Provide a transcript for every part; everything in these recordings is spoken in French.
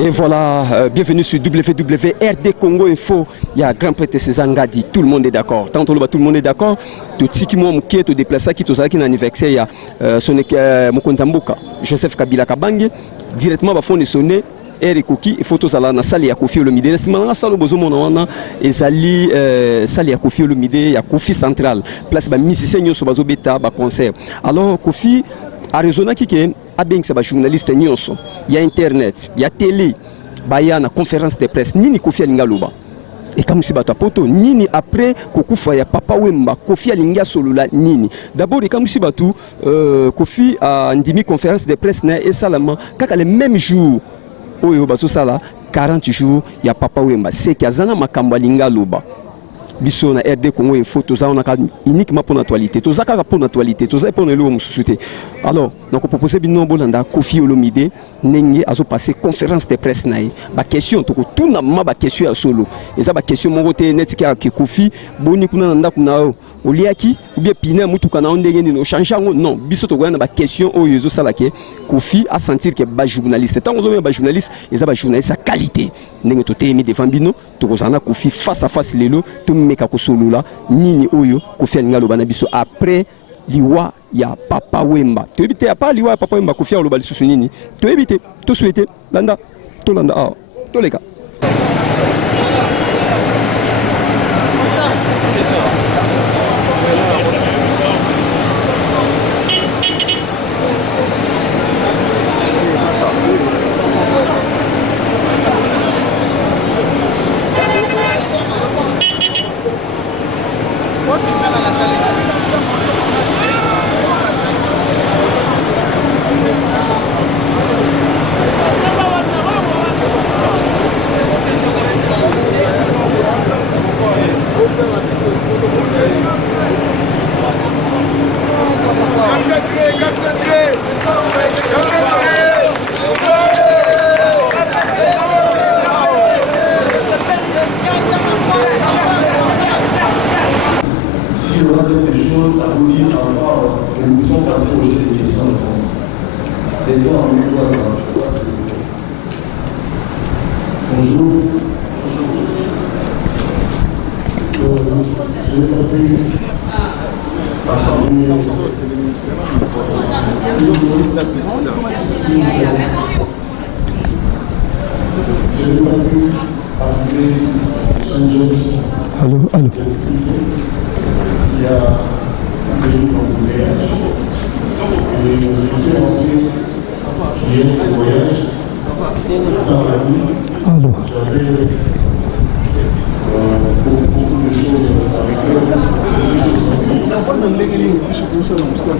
Et voilà, bienvenue sur WWRD Congo Info. Il y a grand prêtre César Ngadi, tout le monde est d'accord. Tant tout le monde est d'accord. Tout ce qui m'a mouké, tout déplacé qui tout un anniversaire, il y a son Mokonzambuka, Joseph Kabila Kabange, directement va fond sonner. Et Koki, il faut tous aller dans la salle à Kofi Olomide. C'est maintenant la salle où on a ezali salle à Kofi Olomide, il y a Kofi Central, place ba musicien yo so bazo beta ba concert. Alors Kofi Arizona qui est abeng c'est ba journaliste nyonso. Il y a internet, il y a télé, ba ya na conférence de presse nini Kofi Alingaloba. Et comme si bata poto nini après kokufa ya Papa Wemba Kofi Alinga solula nini. D'abord et comme si batu Kofi a ndimi conférence de presse na et salama kaka le même jour. Oyo baso sala 40 jours ya Papa Wemba c'est kazana makambo alinga loba biso na RD Congo Info toza on a uniquement pour l'actualité toza ka pour l'actualité toza pour le mususuté. Alors donc on propose bino bolanda Kofi Olomide nenge azo passer conférence de presse naï ba question to ko tout na ma ba question ya solo eza ba question mongo te net ki Kofi boni kuna nda kuna oliaki ou bien pina mutu kana ndenge ni no changer non biso to na ba question oyo ezo sala ke Kofi a sentir que ba journaliste tant ozo ba journaliste eza ba journaliste à qualité ndenge to temi devant bino to kozana Kofi face à face lelo to meka ko solo la nini oyo Kofi alinga loba na biso après liwa ya Papa Wemba to ebite ya pa liwa ya Papa Wemba Kofi aloba lisusu nini to ebite to souhaiter landa to landa to leka. Bonjour. Je vais parler Allô. Il y a un pays d'embouteillage et je suis rentré hier au voyage dans la nuit. J'avais beaucoup de choses avec eux.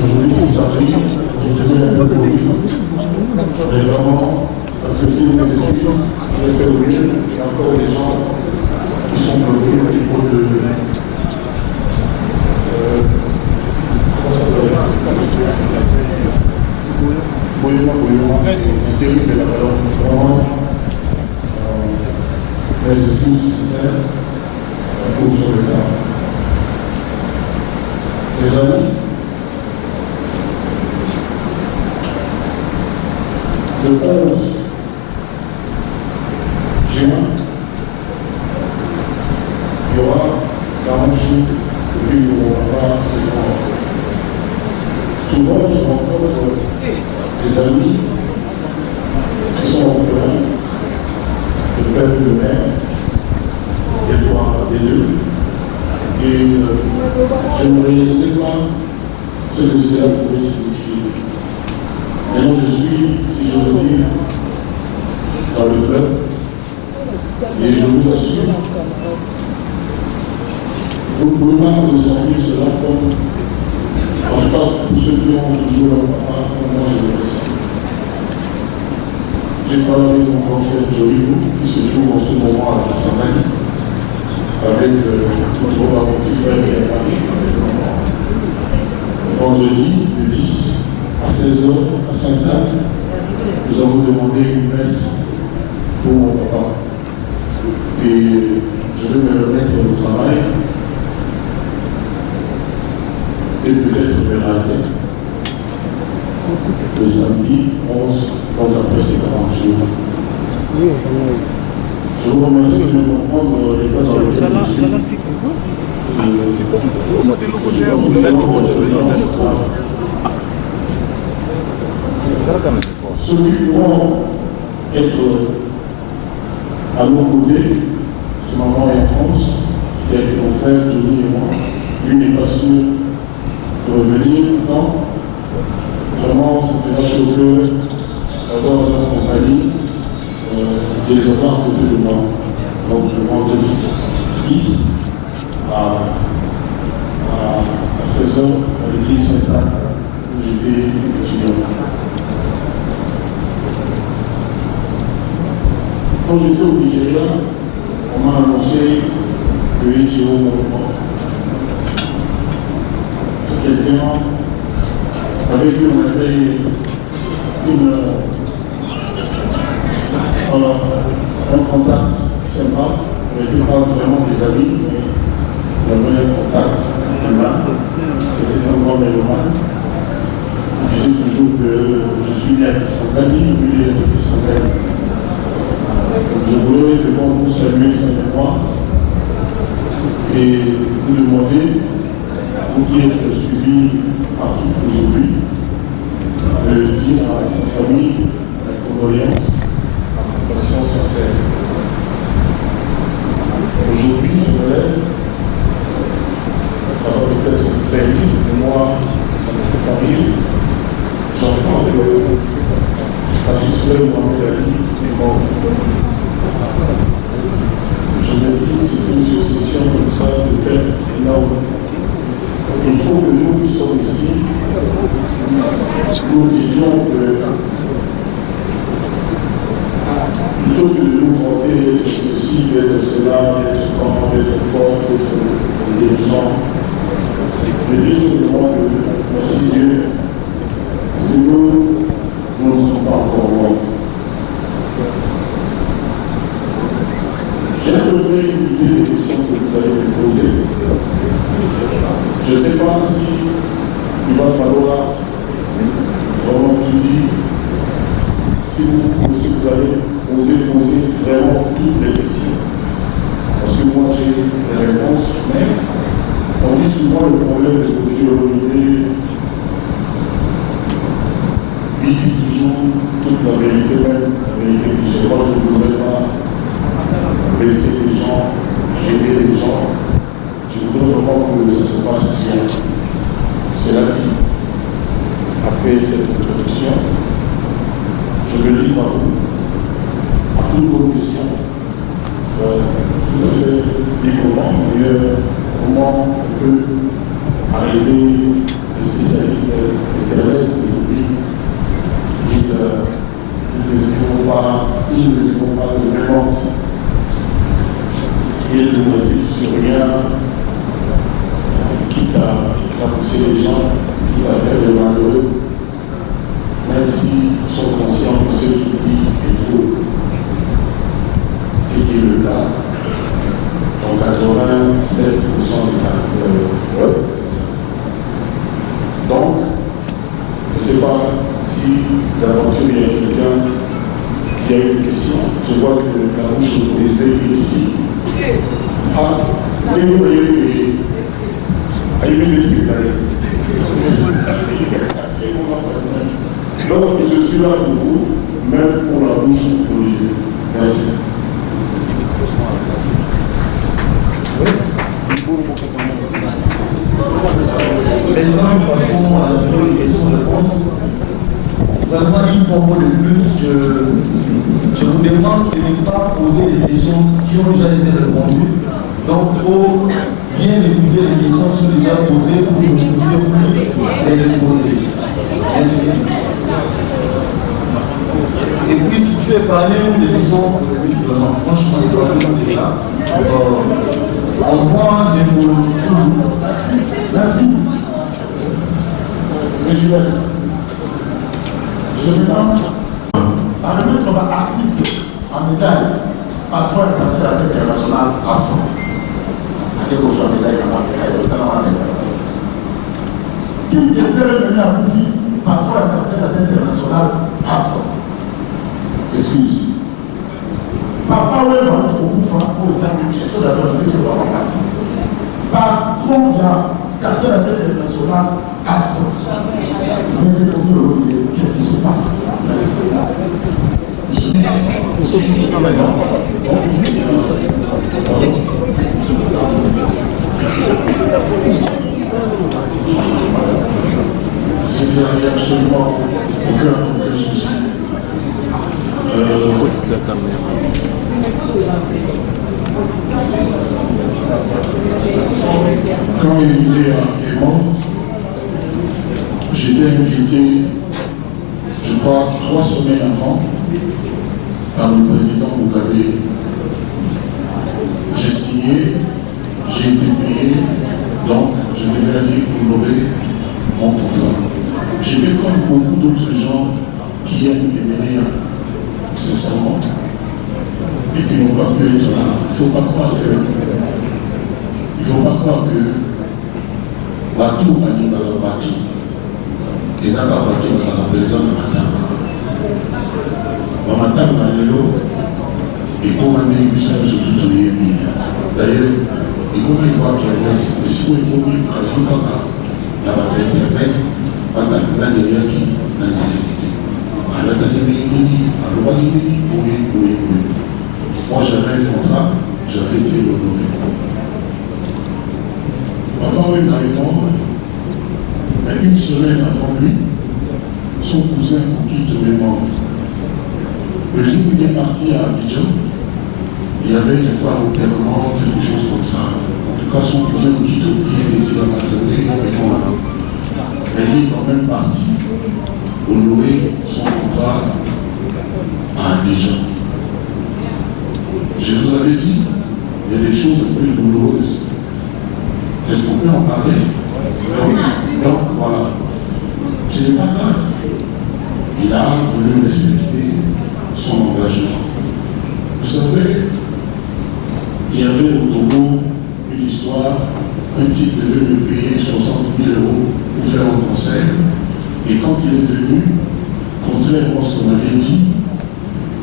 Aujourd'hui, c'est samedi, je faisais un peu de bruit. Mais vraiment, accepter mes excuses, je fais le mieux. Il y a encore des gens qui sont bloqués au niveau de. Comment ça s'appelle? Boyoma, c'est terrible là. Alors, vraiment, mes excuses sincères pour ce retard. Les amis, le 11 juin, il y aura 40 jours et puis il n'y aura pas de mort. Souvent, je rencontre des amis qui sont orphelins, de père et de mère, des fois des deux. Et je ne réalisais pas ce que cela pouvait signifier. Maintenant, je suis, si j'ose dire, dans le peuple, et je vous assure, vous ne pouvez pas ressentir cela comme, en tout cas, pour ceux qui ont toujours leur papa, comme moi je le ressens. J'ai parlé de mon grand frère Joïbou, qui se trouve en ce moment à Kissamani, avec mon petit frère qui est à Paris, avec mon vendredi, le 10, à 16h, à Sainte-Anne, nous avons demandé une messe pour mon papa. Et je vais me remettre au travail et peut-être me raser le samedi 11, donc après ces 40 jours. Je vous remercie de comprendre l'état dans lequel je suis. Ceux qui pourront être à nos côtés, c'est maman et France, qui a été mon frère, Johnny et moi. Lui n'est pas sûr de revenir maintenant. Vraiment, c'était lâché au cœur d'avoir dans la compagnie des enfants à côté de moi. Donc le vendredi 10 à 16h à l'église Sainte-Anne où j'étais étudiant. Quand j'étais au Nigeria, on m'a annoncé que NGO Mouvement, quelqu'un avec qui on avait un contact sympa, avec qui on parle vraiment des amis, mais il y avait un contact humain. C'était un grand mélomane. Il disait toujours que je suis né à Kisangani, lui est à Kisangani. Je voulais devant vous saluer cette mémoire et vous demander, vous qui êtes suivis partout aujourd'hui, de dire à sa famille la condoléance, la compassion sincère. Aujourd'hui, je me lève, ça va peut-être vous faire rire, mais moi, ça ne me fait pas rire. J'entends que la suspect Mohamed Ali est mort. Je me dis, c'est une succession comme ça de pertes énormes. Il faut que nous qui sommes ici, nous disions que plutôt que de nous vanter d'être ceci, d'être cela, d'être grand, d'être fort, d'être dirigeant, de dire simplement que merci Dieu, parce que nous ne sommes pas encore morts. J'ai à peu près une idée des questions que vous allez me poser. Je ne sais pas si il va falloir vraiment tout dire, si vous allez poser vraiment toutes les questions. Parce que moi j'ai les réponses, mais on dit souvent le problème de Kofi Olomide, il dit toujours toute la vérité, même la vérité que j'ai. Moi je ne voudrais pas laisser les gens, gérer les gens. Je voudrais vraiment que ça se passe bien. Cela dit, après cette introduction, je me livre à vous, à toutes vos questions, tout à fait librement, mais comment on peut arriver des spécialistes Internet aujourd'hui, ils ne diront pas de mémoire. Et ne nous résiste sur rien, quitte à éclabousser les gens, quitte à faire des malheureux, même s'ils sont conscients que ce qu'ils disent est faux. Ce qui est le cas. Donc 87% du cas. Donc, je ne sais pas si d'aventure il y a quelqu'un qui a une question. Je vois que la bouche autorisée est ici. Ah, et vous voyez que donc je suis là pour vous, même pour la bouche autorisée. Merci. Maintenant, nous passons à la série de questions-réponses. Vraiment, une fois de plus, je vous demande de ne pas poser des questions qui ont déjà été répondues. Donc, il faut bien écouter les questions qui sont déjà posées pour que vous puissiez les reposer. Merci. Et puis, si tu veux parler des questions, franchement, je dois vous dire ça. On voit des mots sous. Merci. Mais je me demande à remettre comme artiste en médaille, patron international international absent. Allez reçoit médaille à la médaille. Qui espère venir à Koufi, patron international absent. Excuse. Papa, oui, beaucoup de fois, aux amis, je suis d'accord, mais c'est pas par contre, il y a quartier international absent. Mais c'est pour vous le qu'est-ce qui se passe? Merci. Il n'y a absolument aucun souci. Quand Émilie est mort, j'étais invité, je crois, 3 semaines avant, par le président Mugabe. J'ai signé, j'ai été payé, donc je devais aller honorer mon contrat. J'étais comme beaucoup d'autres gens qui aiment Émilie sincèrement et qui n'ont pas pu être là. Il ne faut pas croire que bateau alingaka bateau ezaka bateau bazala présent na matanga bamatanga lelo ekoma ndenge biso nyonso toyebi d'ailleurs ekomi ekwaki adresse esiko ekomi occasion kaka na bato internet nani eyaki nani ayaki te alataki ndenge nini alobaki nini boye. Moi j'avais un contrat, j'avais été honoré. Papa oui est mort, mais une semaine avant lui, son cousin Koukito est mort. Le jour où il est parti à Abidjan, il y avait, je crois, l'opération, quelque chose comme ça. En tout cas, son cousin Koukito, qui était ici à Matoué, est mort. Mais il est quand même parti honorer son contrat à Abidjan. Je vous avais dit, il y a des choses plus douloureuses. Est-ce qu'on peut en parler? Donc voilà. Ce n'est pas grave. Il a voulu respecter son engagement. Vous savez, il y avait au Togo une histoire, un type devait me payer 60 000 € pour faire un concert. Et quand il est venu, contrairement à ce qu'on avait dit,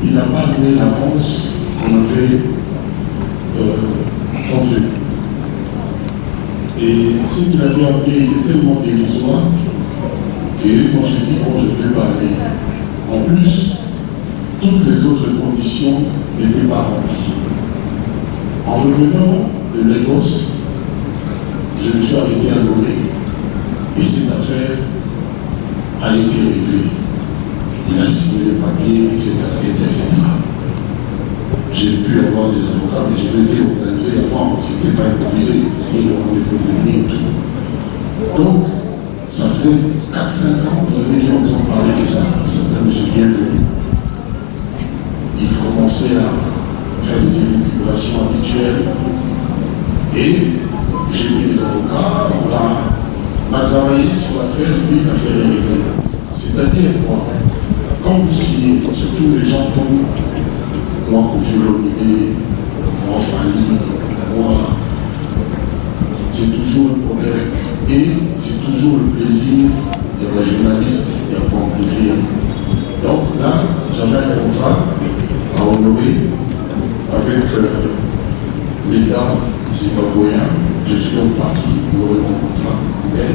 il n'a pas donné l'avance qu'on avait convenu. Et ce qu'il avait appelé était tellement dérisoire que moi j'ai dit bon, je ne vais pas aller. En plus, toutes les autres conditions n'étaient pas remplies. En revenant de Lagos, je me suis arrêté à Lomé et cette affaire a été réglée. Il a signé les papiers, etc. J'ai pu avoir des avocats, mais je m'étais organisé avant, ce n'était pas improvisé, c'est-à-dire le rendez-vous de nuit et tout. Donc, ça faisait 4-5 ans, vous avez dû entendre parler de ça, certains me sont bienvenus. Il commençait à faire des élucubrations habituelles et j'ai mis des avocats, on a travaillé sur l'affaire et puis l'affaire est réglée. C'est-à-dire quoi? Quand vous signez, surtout les gens comme moi, Kofi Olomide, moi, Fanny, moi, c'est toujours un problème. Et c'est toujours le plaisir de la journaliste et à amplifier. Donc là, j'avais un contrat à honorer avec l'État zimbabwéen. Je suis donc parti honorer mon contrat. Mais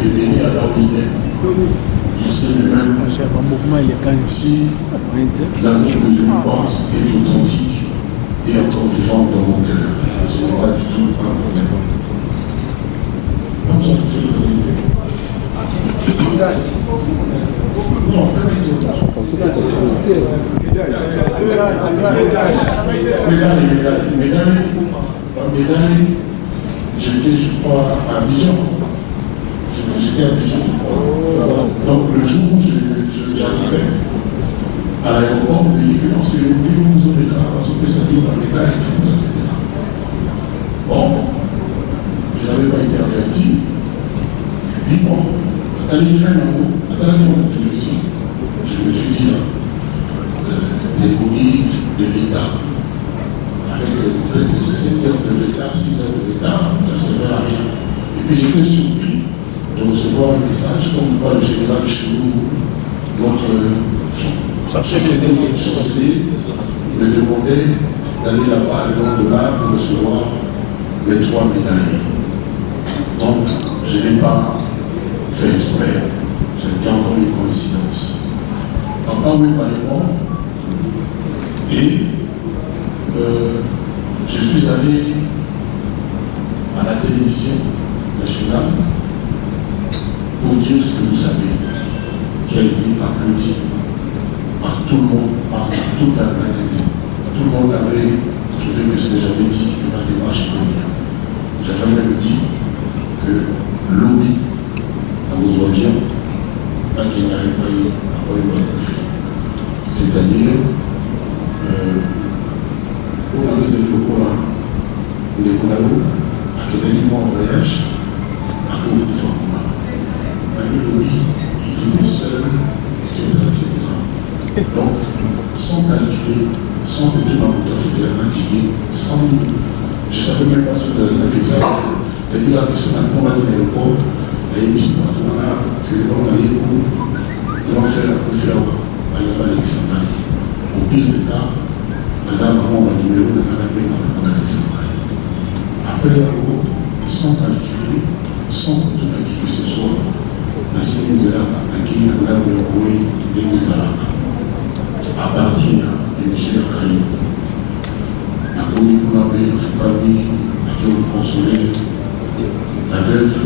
il est venu à la il sait lui-même si l'amour que je lui porte est authentique et encore vivant dans mon cœur. Ce n'est pas du tout un problème. Comme ça, vous faites présenter. Non, pas du tout. Médaille, j'étais, je crois, à Abidjan. J'étais à Abidjan. Donc le jour où j'arrivais à l'aéroport, on me dit que non, c'est le pays où nous avons des cas, parce que ça dit dans les médailles, etc. Bon, je n'avais pas été averti. Et puis bon, quand il fait la télévision, je me suis dit, des courriers de l'État, avec peut-être 7 heures de l'État, 6 heures de l'État, ça ne servait à rien. Et puis j'étais surpris de recevoir un message comme quoi le général Choulou, notre chancelier, me demandait d'aller là-bas le lendemain pour recevoir mes 3 médailles. Donc, je n'ai pas fait exprès. C'était encore une coïncidence. Papa Wemba est mort et je suis allé à la télévision nationale pour dire ce que vous savez, qui a été applaudi par tout le monde, par toute la planète. Tout le monde avait trouvé que ce que j'avais dit, que ma démarche était bien. J'avais même dit que lobby à vos avions, là qu'il n'arrive pas à avoir une conflit. C'est-à-dire, pour les écoles, les écoles, à quel moment en voyage, à cause de format. Le lobby, il était seul, etc. Donc, sans calculer, sans que ma moto c'était fatigué, sans je ne savais même pas ce que j'avais fait. Depuis la personne a combattu l'aéroport, elle a mis ce partenariat que l'on a eu pour faire la confiance à l'Alexandrie. Au pire des cas, par exemple, on a numéro de l'Alexandrie. Après, sans calculer, sans tout qui que ce soit, la Sénégal a qui a envoyé les Arabes. À partir de M. Akayo, la commune pour la paix, la famille, la consoler, la veuve,